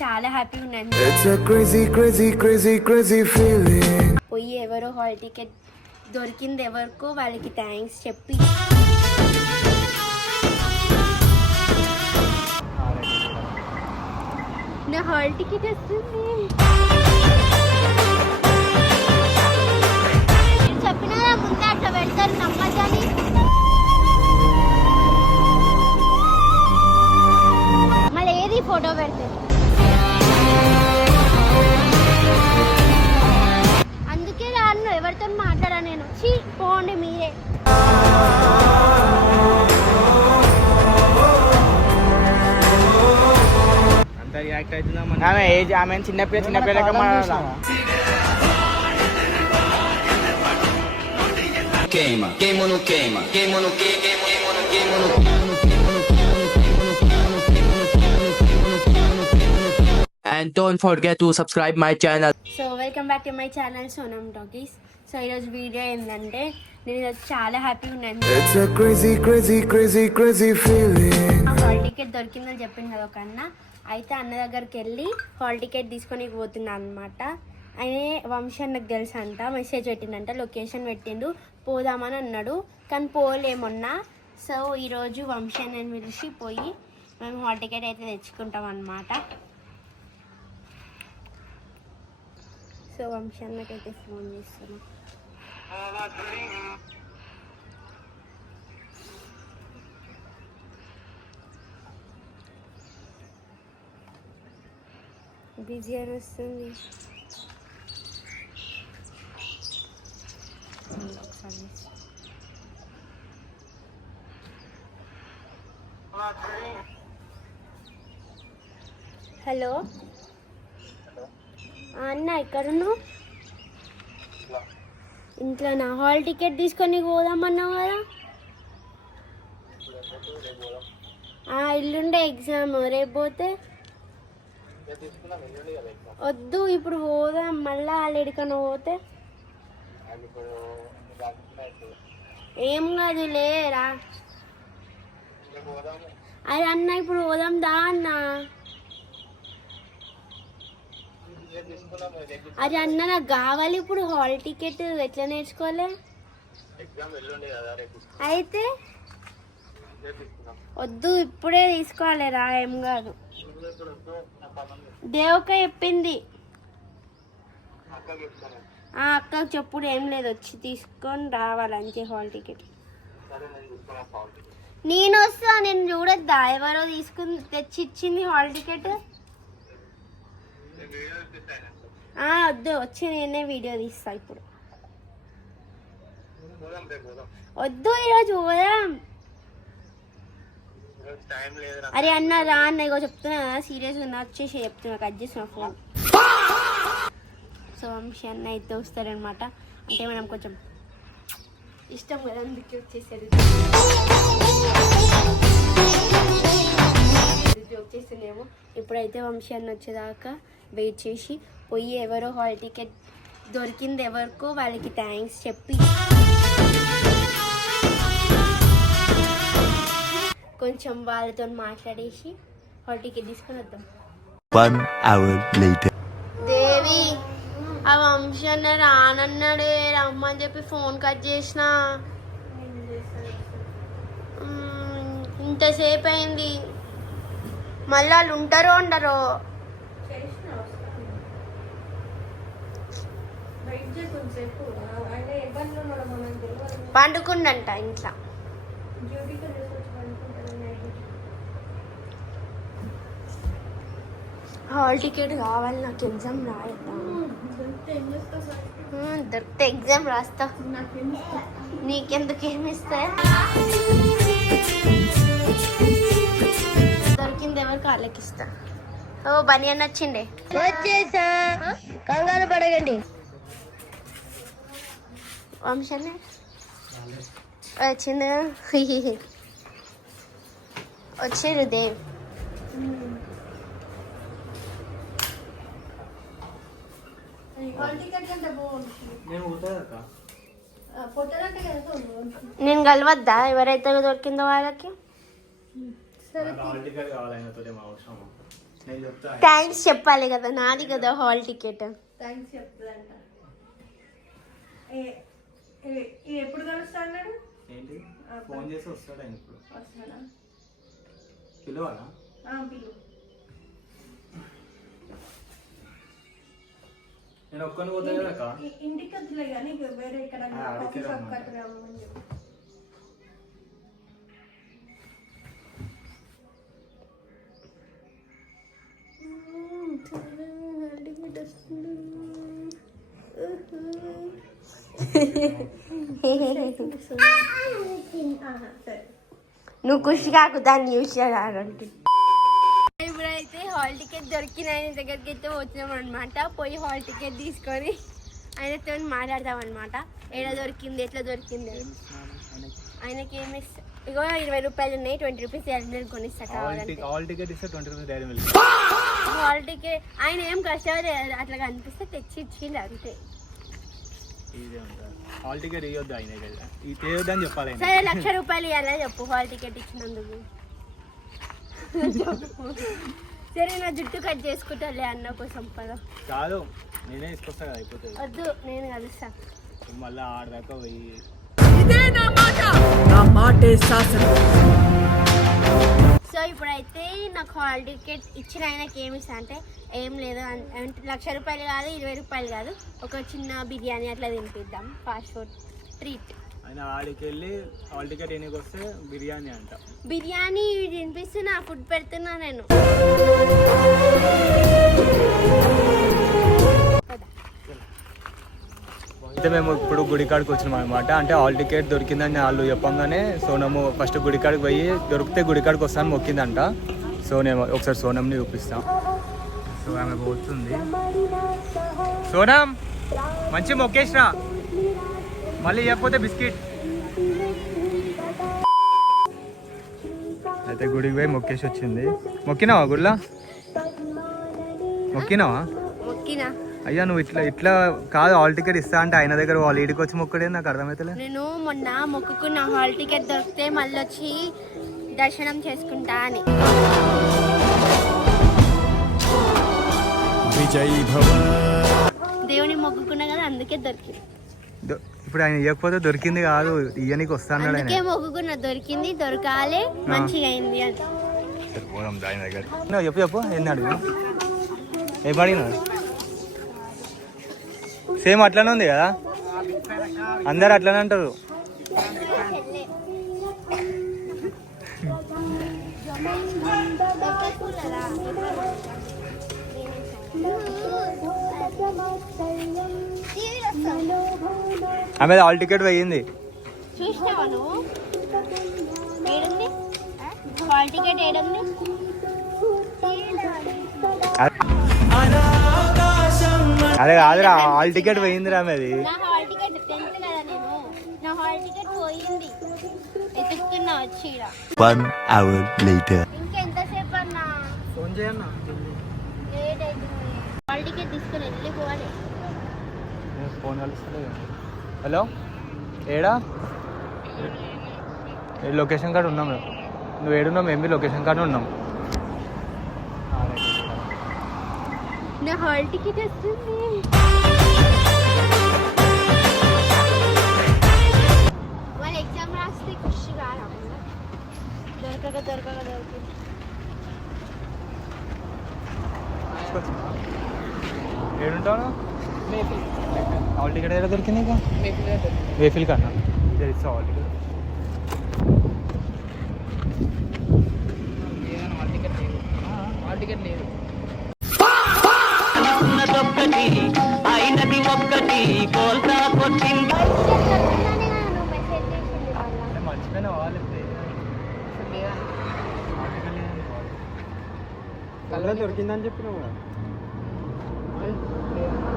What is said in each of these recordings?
చాలా హ్యాపీగా ఉన్నాను. పోయి ఎవరో హాల్ టికెట్ దొరికింది ఎవరికో వాళ్ళకి థ్యాంక్స్ చెప్పి నా హాల్ టికెట్ వస్తుంది. చెప్పినా ముందే అట్లా పెడతారు నమ్మద్దని. మళ్ళీ ఏది ఫోటో పెడతారు. అందుకే రాను, ఎవరితో మాట్లాడా నేను. పోండి మీరే. ఆమె చిన్నపిల్లగా queima, queima ou não queima, queima ou não queima, queima ou não queima, ou não queima. And don't forget to subscribe my channel. So welcome back to my channel Sonam talkies. So ఈరోజు video ఏంటంటే నేను చాలా హ్యాపీగా ఉన్నాను. Hall ticket దొరికిందని చెప్పింది కదా ఒక అన్న. అయితే అన్న దగ్గరికి వెళ్ళి హాల్ టికెట్ తీసుకొని పోతున్నా అనమాట. ఆయన వంశీ నాకు తెలుసు అంట, మెసేజ్ పెట్టిండంట, లొకేషన్ పెట్టిండు, పోదామని అన్నాడు. కానీ పోలేమన్నా. సో ఈరోజు వంశీ నేను పిలిచి పోయి మేము హాల్ టికెట్ అయితే తెచ్చుకుంటాం అన్నమాట. సో వంశీ అన్నకైతే ఫోన్ చేస్తున్నాం. బిజీ అని వస్తుంది. హలో అన్న, ఎక్కడున్నావు? ఇంట్లో నా హాల్ టికెట్ తీసుకొని పోదామన్నావు కదా. ఇల్లుండే ఎగ్జామ్, రేపు పోతే వద్దు, ఇప్పుడు పోదాం. మళ్ళా వాళ్ళు ఎడికన్నా పోతే ఏం కాదు లేరా. అది అన్న ఇప్పుడు పోదాం దా అన్న. అది అన్న నాకు కావాలి ఇప్పుడు హాల్ టికెట్. ఎట్లా నేర్చుకోలే? అయితే వద్దు, ఇప్పుడే తీసుకోవాలిరా. ఏం కాదు. దేవక చెప్పింది. అక్కకు చెప్పుడు ఏం లేదు, వచ్చి తీసుకొని రావాలి అంతే హాల్ టికెట్. నేను వస్తా, నేను చూడొద్దా ఎవరో తీసుకుని తెచ్చి ఇచ్చింది హాల్ టికెట్? వద్దు, వచ్చి నేనే వీడియో తీస్తా ఇప్పుడు. వద్దు, ఈరోజు పోదాం. అరే అన్న రా అన్న, ఇగో చెప్తున్నా సీరియస్ ఉన్నా, వచ్చేసి చెప్తున్నా, కట్ చేసిన ఫోన్. సో వంశీ అన్న అయితే వస్తారనమాట. అంటే మనం కొంచెం ఇష్టం కదా, అందుకే వచ్చేసారు. వచ్చేస్తుందేమో. ఇప్పుడైతే వంశీ అన్న వచ్చేదాకా వెయిట్ చేసి పోయి ఎవరో హాల్ టికెట్ దొరికింది ఎవరికో వాళ్ళకి థ్యాంక్స్ చెప్పి కొంచెం వాళ్ళతో మాట్లాడేసి హాల్ టికెట్ తీసుకొని వద్దాం. 1 hour later. దేవి, ఆ వంశీ అన్న రానన్నాడే, రమ్మని చెప్పి ఫోన్ కట్ చేసిన. ఇంతసేపు అయింది, మళ్ళీ వాళ్ళు ఉంటారో ఉండరో. పండుకుండంట ఇంట్లో. హాల్ టికెట్ కావాలి నాకు, ఎగ్జామ్ రాయద్దా. దొరికితే ఎగ్జామ్ రాస్తా. నీకెందుకు ఏమిస్తా? దొరికింది ఎవరికి వాళ్ళకి ఇస్తా. ఓ బని అని వచ్చిండే. వచ్చేసా, కంగారు పడగండి. వంశనే వచ్చింది. వచ్చిండు దేవ్. నేను కలవద్దా ఎవరైతే దొరికిందో వాళ్ళకి? థ్యాంక్స్ చెప్పాలి కదా, నాది కదా హాల్ టికెట్. థ్యాంక్స్ చెప్తుందంట. ఎప్పుడు కలుస్తా అన్నాడు? ఏంటి ఫోన్ చేసి వస్తాడు ఆయన ఇప్పుడు. వస్తాడా? పిలవాలా? పిలువు. నేను ఒక్కని పోతా కదా అక్క. ఇంటికి వద్దులే కానీ వేరే ఇక్కడ అడిగే కాఫీ షాప్ రమ్మంటా. కట్టరామని చెప్పు. సరే. నువ్వు ఖుషి కాకు, దాన్ని యూజ్ చేయాలంటే. ఇప్పుడైతే హాల్ టికెట్ దొరికిన ఆయన దగ్గరికి అయితే వచ్చినాం అనమాట. పోయి హాల్ టికెట్ తీసుకొని ఆయనతో మాట్లాడతాం అనమాట. ఎట్లా దొరికింది, ఎట్లా దొరికింది అని. ఆయనకి ఏమి ఇగో 20 రూపాయలు ఉన్నాయి, 20 రూపీస్ ఎల్మెల్ కొనిస్తా కావాలంటే. హాల్ టికెట్ ఇస్తే 20 rupees Dairy Milk. Hall ticket ఆయన ఏం కష్టపడి అట్లా కనిపిస్తే తెచ్చి ఇచ్చింది అంతే. ఇదే ఉంటుంది. హాల్ టికెట్ ఇవ్వద్దు ఆయన కదా, ఇది తేవద్దని చెప్పాలి ఆయన. సరే 1,00,000 రూపాయలు ఇవ్వాలా చెప్పు హాల్ టికెట్ ఇచ్చినందుకు. సరే నా జుట్టు కట్ చేసుకుంటాలే అన్న కోసం పద. కాదు నేనే తీసుకొస్తా కదా, అయిపోతుంది. వద్దు నేను కలుస్తా. మళ్ళీ ఆడదాకా పోయి సో ఇప్పుడైతే నాకు హాల్ టికెట్ ఇచ్చిన ఆయనకి ఏమి ఇస్తా అంటే ఏం లేదు, 1,00,000 రూపాయలు కాదు, 20 రూపాయలు కాదు, ఒక చిన్న బిర్యానీ అట్లా తినిపిద్దాం, ఫాస్ట్ ఫుడ్ ట్రీట్. ఆయన ఆడికి వెళ్ళి హాల్ టికెట్ ఎన్నికి వస్తే బిర్యానీ అంట. బిర్యానీ తినిపిస్తున్నా, ఫుడ్ పెడుతున్నా నేను. అయితే మేము ఇప్పుడు గుడికాడికి వచ్చినాం అనమాట. అంటే హాల్ టికెట్ దొరికిందని వాళ్ళు చెప్పంగానే సోనము ఫస్ట్ గుడికాడికి పోయి దొరికితే గుడికాడికి వస్తాను మొక్కిందంట. సో నేను ఒకసారి సోనంని చూపిస్తాం. సో ఆమె పోతుంది. సోనం మంచి మొక్కేసినా, మళ్ళీ చెప్పకపోతే బిస్కెట్. అయితే గుడికి పోయి మొక్కేసి వచ్చింది. మొక్కినావా గుడిలో? మొక్కినావా? మొక్కినా. అయ్యా నువ్వు ఇట్లా ఇట్లా కాదు, హాల్ టికెట్ ఇస్తా అంటే ఆయన దగ్గర వాళ్ళు ఈడికి వచ్చి మొక్కడే, నాకు అర్థమవుతలే. నేను మొన్న మొక్కుకున్న హాల్ టికెట్ దొరికితే మళ్ళీ వచ్చి దర్శనం చేసుకుంటా అని. దేవుని మొక్కుకున్నా కదా, అందుకే దొరికింది. ఇప్పుడు ఆయన ఇవ్వకపోతే దొరికింది కాదు, ఇయ్యనికి వస్తాను అందుకే మొక్కుకున్న, దొరికింది, దొరకాలి, మంచిగా అయింది అని. చెప్పు చెప్పు ఎన్ని అడిగినా ఏం అడిగినా? సేమ్ అట్లానే ఉంది కదా, అందరు అట్లానే అంటారు. ఆమె హాల్ టికెట్ పోయింది. చూసినావా నువ్వు? ఏడుంది హాల్ టికెట్, ఏడుంది? అదే కాదురా, హాల్ టికెట్ పోయిందిరా ఆమెది. నా హాల్ టికెట్ 10th కదా నేను, నా హాల్ టికెట్ పోయింది, ఎత్తుకుతున్నా వచ్చి ఈడ. 1 hour later. ఇంకెంతసేపు అన్నా? ఫోన్ చేయన్నా, లేట్ అవుతుంది. హాల్ టికెట్ తీసుకుని వెళ్ళిపోవాలి. ఫోన్ కలుస్తలేదు. హలో ఏడా? లొకేషన్ కార్డు ఉన్నాం. నువ్వు ఏడున్నావు? మేము లొకేషన్ కార్డు ఉన్నాం. నా హాల్ టికెట్ వస్తుంది. వాళ్ళు ఎగ్జామ్ రాస్తే ఖుషి కాదా? దొరకక దొరికింది. ఏడుంటావు? హాల్ టికెట్ ఎలా దొరికింది? ఇంకా వేఫిల్ కన్నా తెలుసు హాల్ టికెట్. హాల్ టికెట్ లేదు. అయినది ఒక్కటి కోల్తా కొట్టింది. మర్చిపోయినా వాళ్ళు కళ్ళ దొరికిందని చెప్పినావు కదా.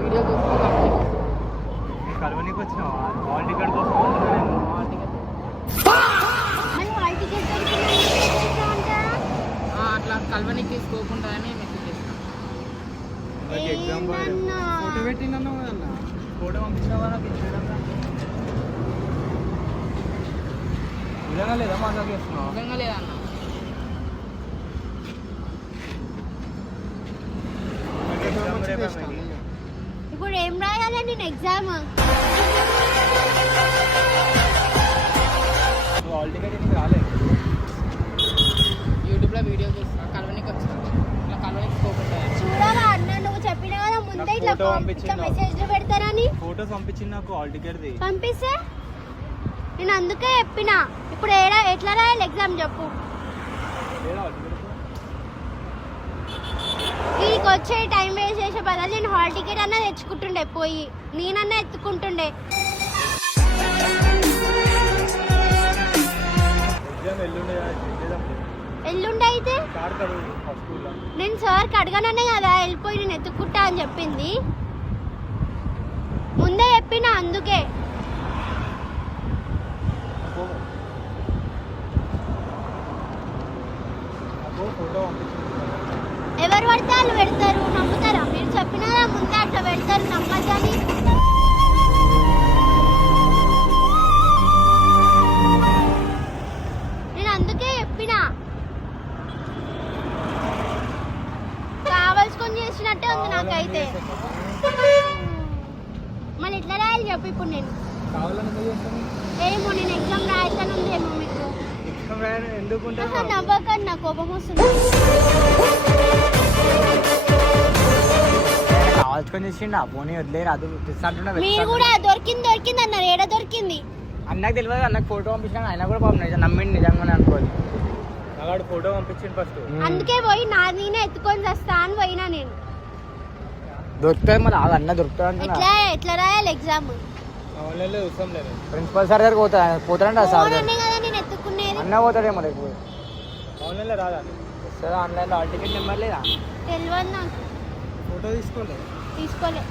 వీడియో చూసి కలవనీకి వచ్చినావా? హాల్ టికెట్ కోసం హాల్ టికెట్ హాల్ టికెట్ అట్లా కల్వనికి స్కోప్ ఉంటుందని మెసేజ్ చేస్తాను. ఎగ్జామ్ ఫోటో పెట్టిందన్నావు కదన్నా, ఫోటో పంపించినావా? నాకు నిజంగా లేదా? మా చేస్తున్నావు? నిజంగా లేదన్న. ఇప్పుడు ఏం రాయాలి నేను ఎగ్జామ్? హాల్ టికెట్ నీకు రాలేదు. యూట్యూబ్లో వీడియో చూస్తా, కలవనికి వచ్చాను. ఇట్లా కలవనికి స్కోప్ ఉంటుంది. చూడవా అన్న, నువ్వు చెప్పిన కదా ముందే ఇట్లా ఫోటో పంపించిండు. మెసేజ్లు పెడతారని. ఫోటోస్ పంపించింది నాకు హాల్ టికెట్ది. పంపిస్తే నేను అందుకే చెప్పిన. ఇప్పుడు ఎట్లా రాయాలి ఎగ్జామ్ చెప్పు. వీడికి వచ్చే టైం వేస్ట్ చేసే బదులు నేను హాల్ టికెట్ అన్నా తెచ్చుకుంటుండే, పోయి నేనన్నా ఎత్తుకుంటుండే. ఎల్లుండి అయితే నేను సార్కి అడగననే కదా వెళ్ళిపోయి నేను ఎత్తుకుంటా అని చెప్పింది. ముందే చెప్పిన అందుకే. ఎవరు పడితే వాళ్ళు పెడతారు, నమ్ముతారా? మీరు చెప్పినా ముందే అట్లా పెడతారు, నమ్మద్దని. నేను అందుకే చెప్పిన. కావాల్సుకొని చేసినట్టే ఉంది నాకైతే. మళ్ళీ ఎట్లా రాయాలి చెప్పు ఇప్పుడు నేను? ఏమో నేను ఎగ్జామ్ రాయిస్తాను ఉందేమో మీకు. నవ్వకండి, నా కోపం వస్తుంది. కావాల్సుకొని చేసిండు పోనీ వదిలేరు. అది మీరు కూడా దొరికింది అన్నారు. ఏడ దొరికింది అన్నకు తెలియదు. అన్నకు ఫోటో పంపించాను, ఆయన కూడా పంపించాను. నమ్మిండి నిజంగానే అనుకోవాలి. అలాంటి ఫోటో పంపించింది ఫస్ట్. అందుకే పోయి నేనే ఎత్తుకొని వస్తా అని పోయినా నేను. దొరుకుతుంది మళ్ళీ అన్న దొరుకుతుంది. ఎట్లా రాయాలి ఎగ్జామ్? ప్రిన్సిపల్ సార్ దగ్గర పోతాడంట సార్. కదా నేను ఎత్తుకునేది. అన్న పోతాడేమో రేపు. ఆన్లైన్లో రాదా? సార్ ఆన్లైన్లో హాల్ టికెట్ నెంబర్ లేదా? తెలియదు నాకు. ఫోటో తీసుకోలే.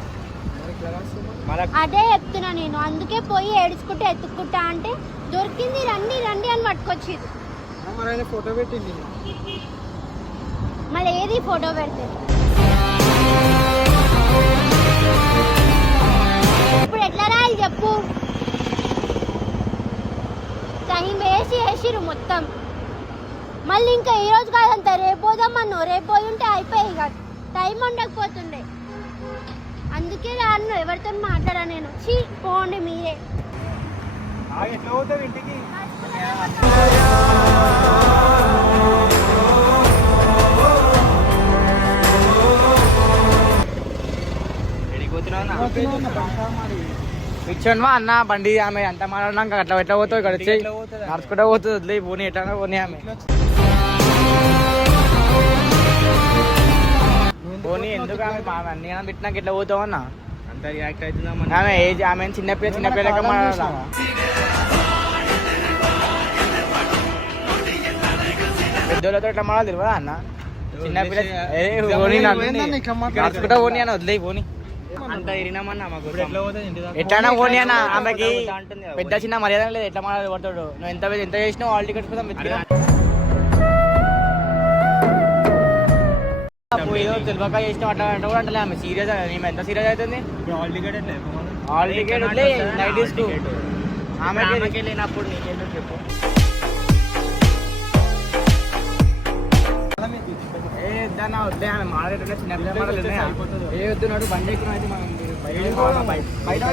అదే చెప్తున్నా నేను. అందుకే పోయి ఏడుచుకుంటే ఎత్తుకుంటా అంటే దొరికింది, రండి రండి అని పట్టుకొచ్చింది. ఫోటో పెట్టింది. మళ్ళీ ఏది ఫోటో పెడితే? ఇప్పుడు ఎట్లా రాయాలి చెప్పు? టైం వేసి వేసిరు మొత్తం. మళ్ళీ ఇంకా ఈ రోజు కాదంత రేపు పోదామన్ను. రేపు పోయి ఉంటే అయిపోయి కాదు, టైం ఉండకపోతుండే. అందుకే రాను, ఎవరితో మాట్లాడా నేను. చీ పోండి మీరే. ఎట్లా పోతావు ఇంటికి? ఇచ్చోన్వా అన్న బండి ఆమె అంత మాట్లాడినాక అట్లా ఎట్లా పోతావు? ఇక్కడ వచ్చి నడుచుకుంటా పోతుంది. వదిలే పోనీ, ఎట్లా పోనీ ఆమె పోనీ. ఎందుకు ఆమె నేను పెట్టినాక ఎట్లా పోతావు అన్న? అంత రియాక్ట్ అవుతుందా ఆమె? ఏజ్ ఆమె చిన్నపిల్ల లెక్క మాట్లాడాలా? పెద్దోళ్ళతో ఎట్లా మాట్లాడాలి తెలియదా అన్న? చిన్నపిల్ల నడుచుకుంటా పోనీ అన్న, వదిలే పోనీ. అంత ఇరినామన్నా మాకు ఎట్లా పోనీ అన్న. ఆమెకి పెద్ద చిన్న మర్యాద లేదు. ఎట్లా మాట్లాడి పడతాడు? నువ్వు ఎంత చేసినావు హాల్ టికెట్ కోసం వెతికినా? ఏదో తెలియక చేసిన అట్లా అంటే కూడా అంటే ఆమె సీరియస్. మేము ఎంత సీరియస్ అవుతుంది? హాల్ టికెట్ వదిలే నైట్ తీసుకో. ఆమెకి లేనప్పుడు నీకెందుకు చెప్పు? ఏ వద్దన్నా, వద్దే. ఆమె మాట్లాడేటప్పుడు చిన్న ఏ వద్దున్నాడు. బండి ఎక్కువ అయితే మనం బయట